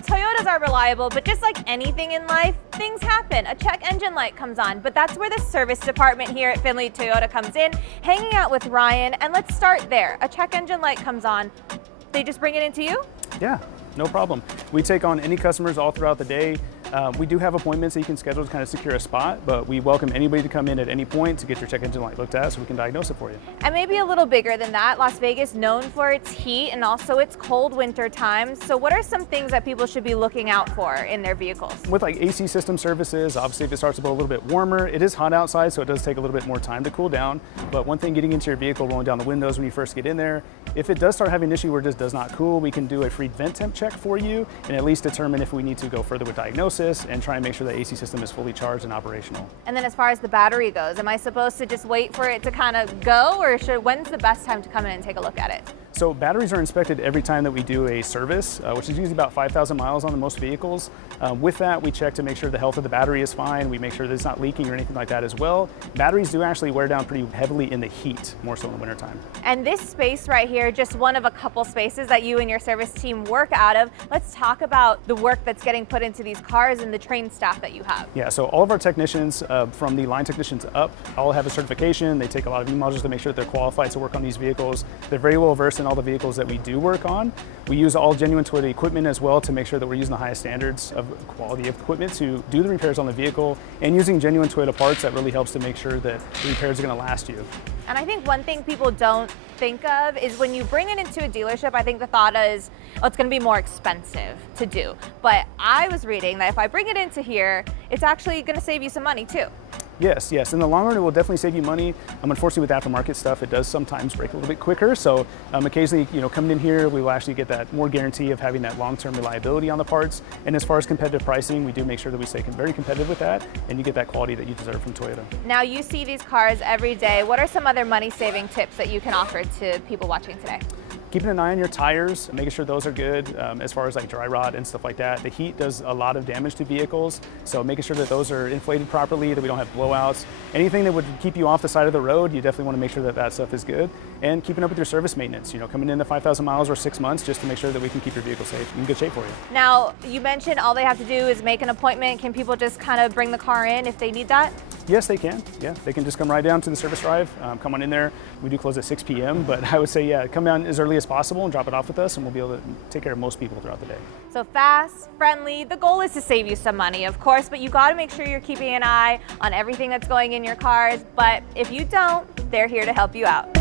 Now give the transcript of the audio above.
Toyotas are reliable, but just like anything in life, things happen. A check engine light comes on, but that's where the service department here at Findlay Toyota comes in, hanging out with Ryan, and let's start there. A check engine light comes on. They just bring it into you? Yeah, no problem. We take on any customers all throughout the day. We do have appointments that you can schedule to kind of secure a spot, but we welcome anybody to come in at any point to get your check engine light looked at so we can diagnose it for you. And maybe a little bigger than that, Las Vegas known for its heat and also its cold winter times. So what are some things that people should be looking out for in their vehicles? With like AC system services, obviously if it starts to blow a little bit warmer, it is hot outside, so it does take a little bit more time to cool down. But one thing, getting into your vehicle, rolling down the windows when you first get in there, if it does start having an issue where it just does not cool, we can do a free vent temp check for you and at least determine if we need to go further with diagnosis and try and make sure the AC system is fully charged and operational. And then as far as the battery goes, am I supposed to just wait for it to kind of go, or when's the best time to come in and take a look at it? So batteries are inspected every time that we do a service, which is usually about 5,000 miles on the most vehicles. With that, we check to make sure the health of the battery is fine. We make sure that it's not leaking or anything like that as well. Batteries do actually wear down pretty heavily in the heat, more so in the wintertime. And this space right here, just one of a couple spaces that you and your service team work out of. Let's talk about the work that's getting put into these cars and the trained staff that you have. Yeah, so all of our technicians, from the line technicians up, all have a certification. They take a lot of e-modules to make sure that they're qualified to work on these vehicles. They're very well versed in all the vehicles that we do work on. We use all genuine Toyota equipment as well to make sure that we're using the highest standards of quality of equipment to do the repairs on the vehicle, and using genuine Toyota parts that really helps to make sure that the repairs are going to last you. And I think one thing people don't think of is when you bring it into a dealership, I think the thought is, oh, it's going to be more expensive to do. But I was reading that if I bring it into here, it's actually going to save you some money too. Yes, yes. In the long run, it will definitely save you money. Unfortunately, with aftermarket stuff, it does sometimes break a little bit quicker. So occasionally, coming in here, we will actually get that more guarantee of having that long-term reliability on the parts. And as far as competitive pricing, we do make sure that we stay very competitive with that, and you get that quality that you deserve from Toyota. Now, you see these cars every day. What are some other money-saving tips that you can offer to people watching today? Keeping an eye on your tires, making sure those are good as far as like dry rot and stuff like that. The heat does a lot of damage to vehicles, so making sure that those are inflated properly, that we don't have blowouts. Anything that would keep you off the side of the road, you definitely want to make sure that that stuff is good. And keeping up with your service maintenance, coming into 5,000 miles or 6 months just to make sure that we can keep your vehicle safe in good shape for you. Now, you mentioned all they have to do is make an appointment. Can people just kind of bring the car in if they need that? Yes, they can. Yeah, they can just come right down to the service drive, come on in there. We do close at 6 p.m., but I would say, yeah, come down as early as possible and drop it off with us, and we'll be able to take care of most people throughout the day. So fast, friendly. The goal is to save you some money, of course, but you got to make sure you're keeping an eye on everything that's going in your cars. But if you don't, they're here to help you out.